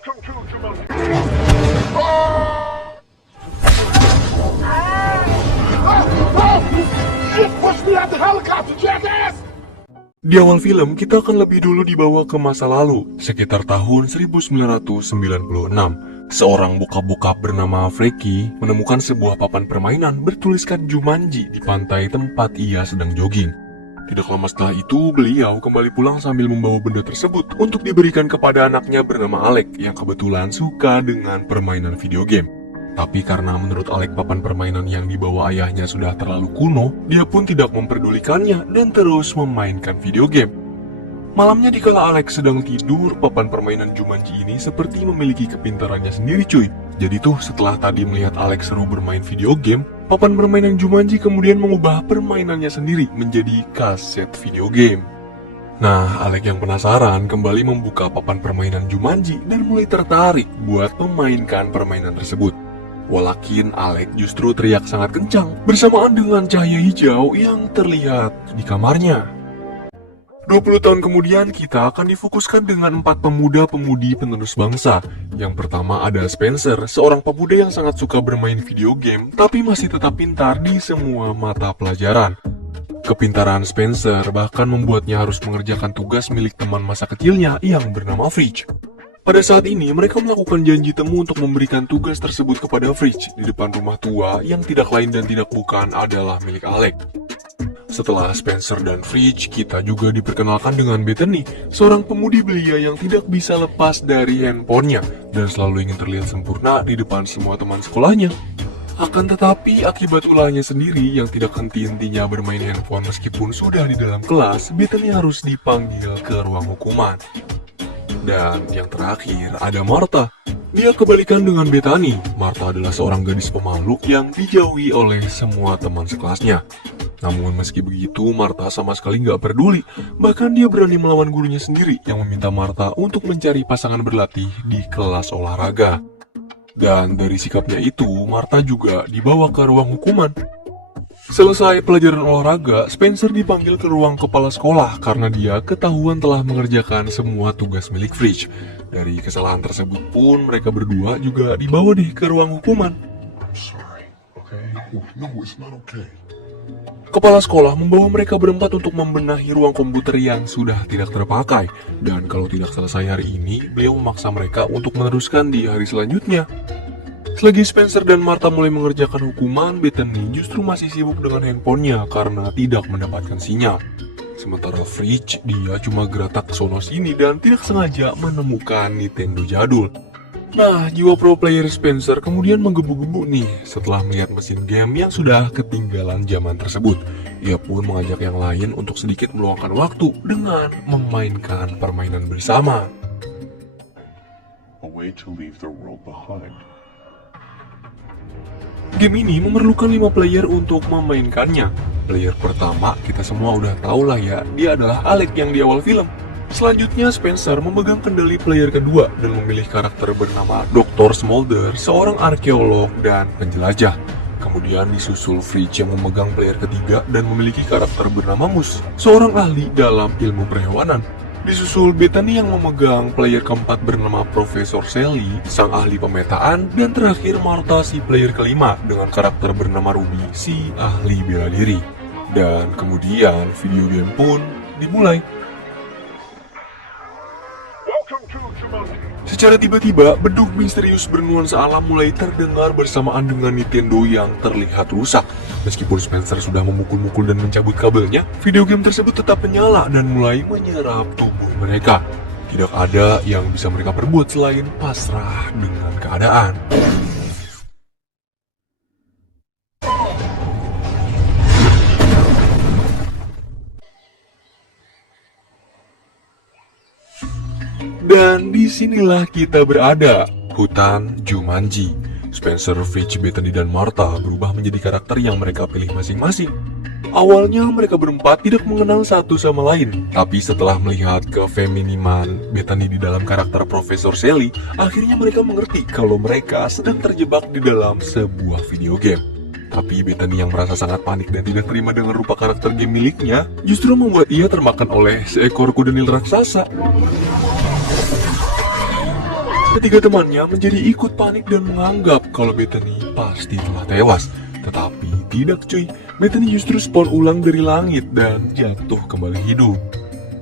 Welcome to Jumanji. Shit, push me out the helicopter, jackass! Di awal film, kita akan lebih dulu dibawa ke masa lalu, sekitar tahun 1996. Seorang bokap-bokap bernama Frankie menemukan sebuah papan permainan bertuliskan Jumanji di pantai tempat ia sedang jogging. Tidak lama setelah itu, beliau kembali pulang sambil membawa benda tersebut untuk diberikan kepada anaknya bernama Alec yang kebetulan suka dengan permainan video game. Tapi karena menurut Alec papan permainan yang dibawa ayahnya sudah terlalu kuno, dia pun tidak memperdulikannya dan terus memainkan video game. Malamnya dikala Alec sedang tidur, papan permainan Jumanji ini seperti memiliki kepintarannya sendiri cuy. Jadi tuh setelah tadi melihat Alec seru bermain video game, papan permainan Jumanji kemudian mengubah permainannya sendiri menjadi kaset video game. Nah, Alec yang penasaran kembali membuka papan permainan Jumanji dan mulai tertarik buat memainkan permainan tersebut. Walakin Alec justru teriak sangat kencang bersamaan dengan cahaya hijau yang terlihat di kamarnya. 20 tahun kemudian kita akan difokuskan dengan 4 pemuda-pemudi penerus bangsa. Yang pertama ada Spencer, seorang pemuda yang sangat suka bermain video game tapi masih tetap pintar di semua mata pelajaran. Kepintaran Spencer bahkan membuatnya harus mengerjakan tugas milik teman masa kecilnya yang bernama Fridge. Pada saat ini, mereka melakukan janji temu untuk memberikan tugas tersebut kepada Fridge di depan rumah tua yang tidak lain dan tidak bukan adalah milik Alec. Setelah Spencer dan Fridge, kita juga diperkenalkan dengan Bethany, seorang pemudi belia yang tidak bisa lepas dari handphonenya dan selalu ingin terlihat sempurna di depan semua teman sekolahnya. Akan tetapi, akibat ulahnya sendiri yang tidak henti-hentinya bermain handphone meskipun sudah di dalam kelas, Bethany harus dipanggil ke ruang hukuman. Dan yang terakhir ada Martha. Dia kebalikan dengan Bethany. Martha adalah seorang gadis pemalu yang dijauhi oleh semua teman sekelasnya. Namun meski begitu, Martha sama sekali nggak peduli. Bahkan dia berani melawan gurunya sendiri yang meminta Martha untuk mencari pasangan berlatih di kelas olahraga. Dan dari sikapnya itu, Martha juga dibawa ke ruang hukuman. Selesai pelajaran olahraga, Spencer dipanggil ke ruang kepala sekolah karena dia ketahuan telah mengerjakan semua tugas milik Fridge. Dari kesalahan tersebut pun mereka berdua juga dibawa deh ke ruang hukuman. Kepala sekolah membawa mereka berempat untuk membenahi ruang komputer yang sudah tidak terpakai. Dan kalau tidak selesai hari ini, beliau memaksa mereka untuk meneruskan di hari selanjutnya. Selagi Spencer dan Martha mulai mengerjakan hukuman, Bethany justru masih sibuk dengan handphonenya karena tidak mendapatkan sinyal. Sementara Fridge, dia cuma geratak sono sini dan tidak sengaja menemukan Nintendo jadul. Nah, jiwa pro player Spencer kemudian menggebu-gebu nih setelah melihat mesin game yang sudah ketinggalan zaman tersebut. Ia pun mengajak yang lain untuk sedikit meluangkan waktu dengan memainkan permainan bersama. A way to leave the world behind. Game ini memerlukan 5 player untuk memainkannya. Player pertama kita semua udah tahu lah ya, dia adalah Alec yang di awal film. Selanjutnya Spencer memegang kendali player kedua dan memilih karakter bernama Dr. Smolder, seorang arkeolog dan penjelajah. Kemudian disusul Fridge yang memegang player ketiga dan memiliki karakter bernama Moose, seorang ahli dalam ilmu perhewanan. Disusul Bethany yang memegang player keempat bernama Profesor Sally, sang ahli pemetaan, dan terakhir Martha si player kelima dengan karakter bernama Ruby, si ahli bela diri. Dan kemudian video game pun dimulai. Welcome to Jumanji. Secara tiba-tiba, bedug misterius bernuansa alam mulai terdengar bersamaan dengan Nintendo yang terlihat rusak. Meskipun Spencer sudah memukul-mukul dan mencabut kabelnya, video game tersebut tetap menyala dan mulai menyerap tubuh mereka. Tidak ada yang bisa mereka perbuat selain pasrah dengan keadaan. Dan disinilah kita berada, hutan Jumanji. Spencer, Fridge, Bethany, dan Martha berubah menjadi karakter yang mereka pilih masing-masing. Awalnya mereka berempat tidak mengenal satu sama lain, tapi setelah melihat kefeminiman Bethany di dalam karakter Profesor Sally, akhirnya mereka mengerti kalau mereka sedang terjebak di dalam sebuah video game. Tapi Bethany yang merasa sangat panik dan tidak terima dengan rupa karakter game miliknya, justru membuat ia termakan oleh seekor kuda nil raksasa. Ketiga temannya menjadi ikut panik dan menganggap kalau Bethany pasti telah tewas. Tetapi tidak cuy, Bethany justru spawn ulang dari langit dan jatuh kembali hidup.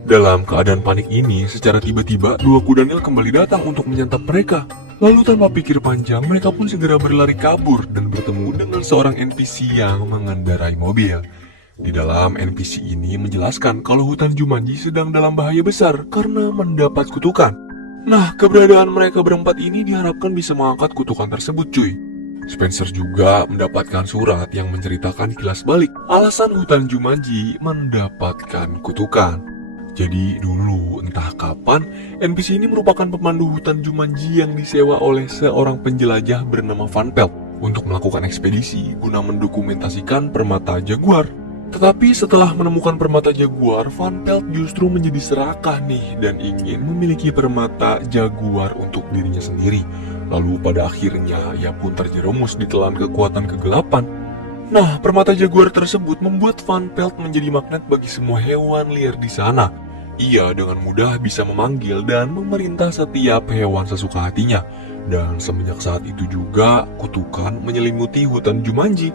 Dalam keadaan panik ini, secara tiba-tiba dua kudanil kembali datang untuk menyantap mereka. Lalu tanpa pikir panjang, mereka pun segera berlari kabur dan bertemu dengan seorang NPC yang mengendarai mobil. Di dalam NPC ini menjelaskan kalau hutan Jumanji sedang dalam bahaya besar karena mendapat kutukan. Nah, keberadaan mereka berempat ini diharapkan bisa mengangkat kutukan tersebut cuy. Spencer juga mendapatkan surat yang menceritakan kilas balik alasan hutan Jumanji mendapatkan kutukan. Jadi dulu entah kapan NPC ini merupakan pemandu hutan Jumanji yang disewa oleh seorang penjelajah bernama Van Pelt untuk melakukan ekspedisi guna mendokumentasikan permata jaguar. Tetapi setelah menemukan permata jaguar, Van Pelt justru menjadi serakah nih dan ingin memiliki permata jaguar untuk dirinya sendiri. Lalu pada akhirnya ia pun terjerumus di telan kekuatan kegelapan. Nah, permata jaguar tersebut membuat Van Pelt menjadi magnet bagi semua hewan liar di sana. Ia dengan mudah bisa memanggil dan memerintah setiap hewan sesuka hatinya. Dan semenjak saat itu juga kutukan menyelimuti hutan Jumanji.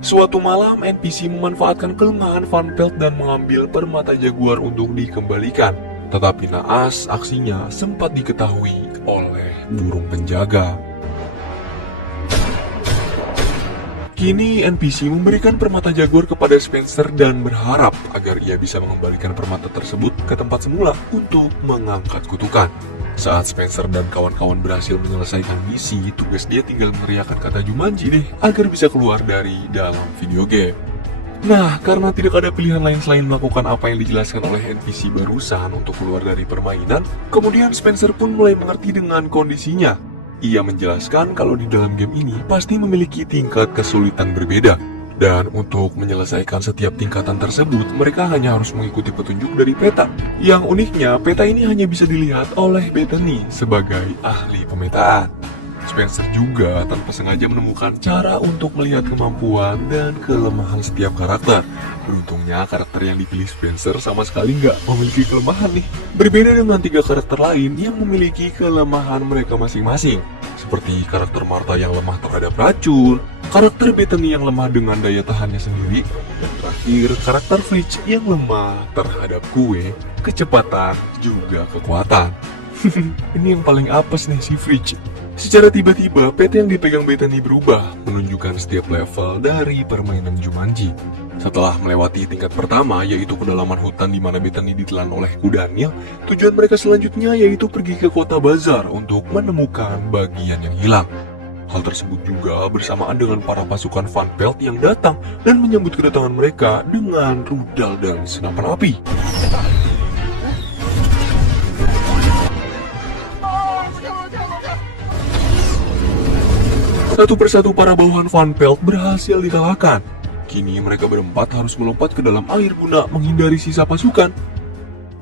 Suatu malam NPC memanfaatkan kelemahan Van Pelt dan mengambil permata jaguar untuk dikembalikan. Tetapi naas aksinya sempat diketahui oleh burung penjaga. Kini NPC memberikan permata jaguar kepada Spencer dan berharap agar ia bisa mengembalikan permata tersebut ke tempat semula untuk mengangkat kutukan. Saat Spencer dan kawan-kawan berhasil menyelesaikan misi, tugas dia tinggal meneriakkan kata Jumanji deh agar bisa keluar dari dalam video game. Nah, karena tidak ada pilihan lain selain melakukan apa yang dijelaskan oleh NPC barusan untuk keluar dari permainan, kemudian Spencer pun mulai mengerti dengan kondisinya. Ia menjelaskan kalau di dalam game ini pasti memiliki tingkat kesulitan berbeda. Dan untuk menyelesaikan setiap tingkatan tersebut, mereka hanya harus mengikuti petunjuk dari peta. Yang uniknya, peta ini hanya bisa dilihat oleh Bethany sebagai ahli pemetaan. Spencer juga tanpa sengaja menemukan cara untuk melihat kemampuan dan kelemahan setiap karakter. Beruntungnya karakter yang dipilih Spencer sama sekali nggak memiliki kelemahan nih. Berbeda dengan 3 karakter lain yang memiliki kelemahan mereka masing-masing. Seperti karakter Martha yang lemah terhadap racun, karakter Bethany yang lemah dengan daya tahannya sendiri, dan terakhir karakter Fritz yang lemah terhadap kue, kecepatan, juga kekuatan. Ini yang paling apes nih si Fritz. Secara tiba-tiba, peta yang dipegang Bethany berubah, menunjukkan setiap level dari permainan Jumanji. Setelah melewati tingkat pertama, yaitu kedalaman hutan di mana Bethany ditelan oleh kudanil, tujuan mereka selanjutnya yaitu pergi ke kota Bazar untuk menemukan bagian yang hilang. Hal tersebut juga bersamaan dengan para pasukan Van Pelt yang datang dan menyambut kedatangan mereka dengan rudal dan senapan api. Satu persatu para bawahan Van Pelt berhasil dikalahkan. Kini mereka berempat harus melompat ke dalam air guna menghindari sisa pasukan.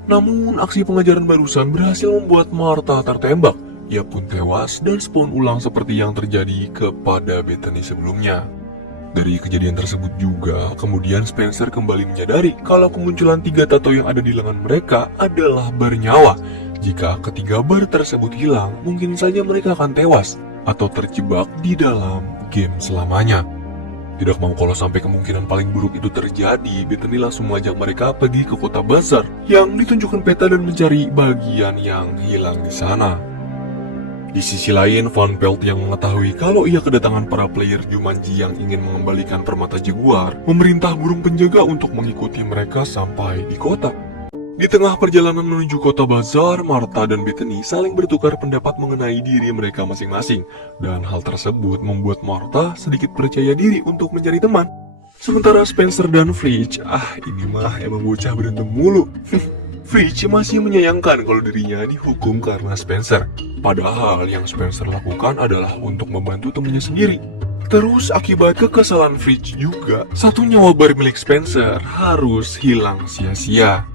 Namun aksi pengejaran barusan berhasil membuat Martha tertembak. Ia pun tewas dan spawn ulang seperti yang terjadi kepada Bethany sebelumnya. Dari kejadian tersebut juga, kemudian Spencer kembali menyadari kalau kemunculan 3 tato yang ada di lengan mereka adalah bernyawa. Jika ketiga bar tersebut hilang, mungkin saja mereka akan tewas atau terjebak di dalam game selamanya. Tidak mau kalau sampai kemungkinan paling buruk itu terjadi, Bethany langsung mengajak mereka pergi ke kota Bazar yang ditunjukkan peta dan mencari bagian yang hilang di sana. Di sisi lain, Van Pelt yang mengetahui kalau ia kedatangan para player Jumanji yang ingin mengembalikan permata jaguar, memerintah burung penjaga untuk mengikuti mereka sampai di kota. Di tengah perjalanan menuju kota Bazar, Martha dan Bethany saling bertukar pendapat mengenai diri mereka masing-masing. Dan hal tersebut membuat Martha sedikit percaya diri untuk mencari teman. Sementara Spencer dan Fritz, ini mah emang bocah berantem mulu. Fritz masih menyayangkan kalau dirinya dihukum karena Spencer. Padahal yang Spencer lakukan adalah untuk membantu temannya sendiri. Terus akibat kekesalan Fritz juga, satu nyawa bar milik Spencer harus hilang sia-sia.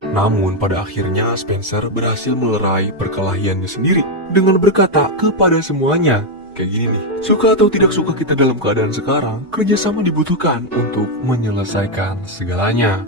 Namun pada akhirnya Spencer berhasil melerai perkelahiannya sendiri dengan berkata kepada semuanya, kayak gini nih, suka atau tidak suka kita dalam keadaan sekarang, kerjasama dibutuhkan untuk menyelesaikan segalanya.